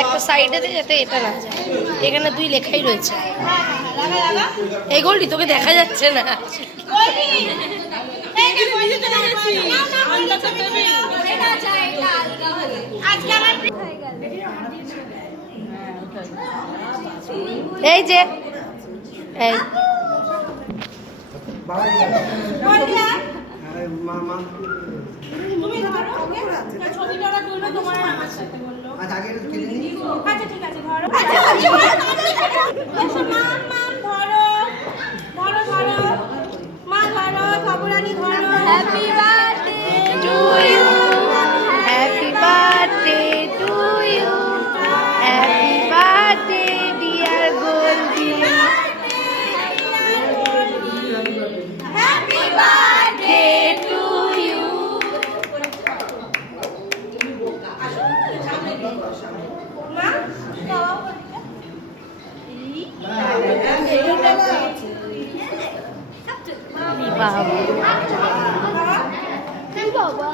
একটা সাইডে যাতে এটা না যায়, এখানে দুই লেখাই রয়েছে। এই গোল্ডি তোকে দেখা যাচ্ছে না। এই যে এই happy birthday to you, happy birthday to you, happy birthday dear Goldie, happy birthday to you. বাবা